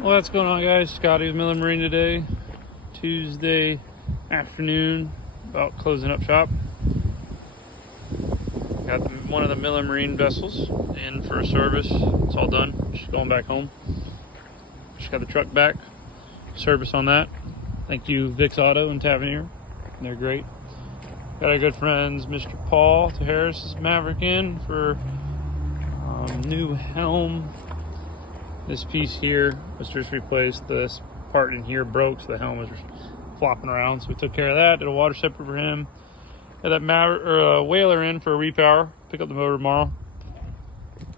Well, what's going on, guys? Scotty with Miller Marine today. Tuesday afternoon, about closing up shop. Got one of the Miller Marine vessels in for a service. It's all done. Just going back home. Just got the truck back. Service on that. Thank you, Vic's Auto and Tavernier. They're great. Got our good friends, Mr. Paul to Harris's Maverick in for new helm. This piece here was just replaced. This part in here broke, so the helm was flopping around. So we took care of that. Did a water separator for him. Had that Maverick or whaler in for a repower. Pick up the motor tomorrow.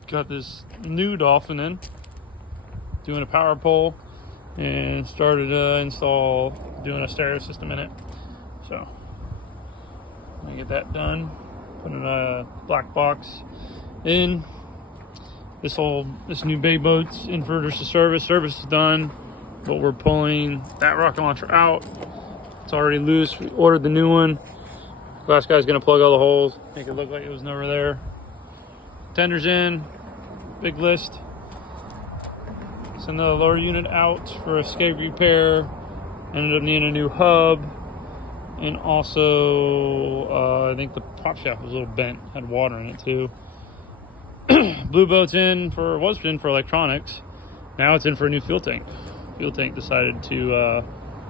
Got this new Dolphin in, doing a power pole, and started doing a stereo system in it. So I get that done. Putting a black box in. This new bay boat's inverter's to service. Service is done, but we're pulling that rocket launcher out. It's already loose. We ordered the new one. Glass guy's gonna plug all the holes, make it look like it was never there. Tender's in, big list. Send the lower unit out for escape repair. Ended up needing a new hub, and also I think the prop shaft was a little bent, had water in it too. Blue boat's was in for electronics. Now it's in for a new fuel tank. Fuel tank decided to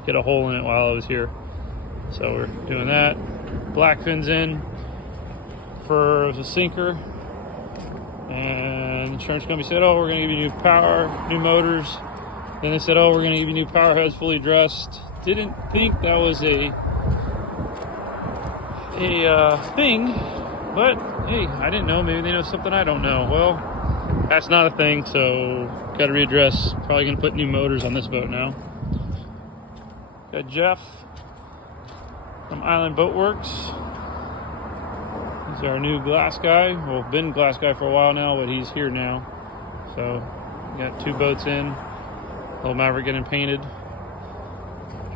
get a hole in it while I was here, so we're doing that. Black fin's in for a sinker, and insurance company said, "Oh, we're going to give you new power, new motors." Then they said, "Oh, we're going to give you new power heads, fully dressed." Didn't think that was a thing. But hey, I didn't know. Maybe they know something I don't know. Well, that's not a thing, so got to readdress. Probably going to put new motors on this boat now. Got Jeff from Island Boat Works. He's our new glass guy. Well, been glass guy for a while now, but he's here now. So got two boats in. Little Maverick getting painted.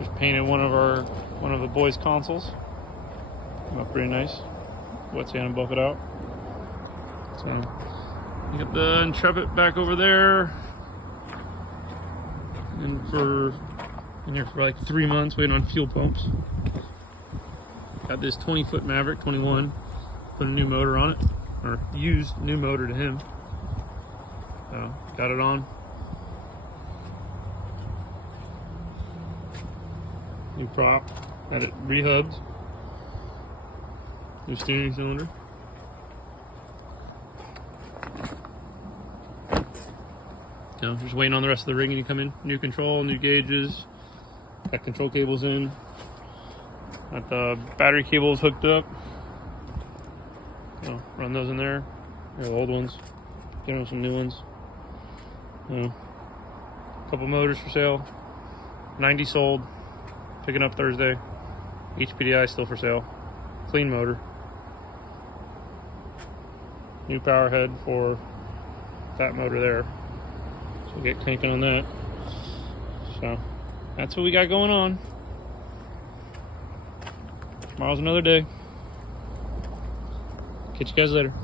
Just painted one of the boys' consoles. Came out pretty nice. Wet sand and buff it out. So you got the Intrepid back over there, and in here for like 3 months waiting on fuel pumps. Got this 20-foot Maverick 21. Put a new motor on it, or used new motor to him. So got it on. New prop. Had it rehubbed. New steering cylinder. Just waiting on the rest of the rigging to come in. New control, new gauges. Got control cables in. Got the battery cables hooked up. Run those in there. They're the old ones. Get them some new ones. A couple motors for sale. 90 sold. Picking up Thursday. HPDI still for sale. Clean motor. New power head for that motor there. So we'll get cranking on that. So that's what we got going on. Tomorrow's another day. Catch you guys later.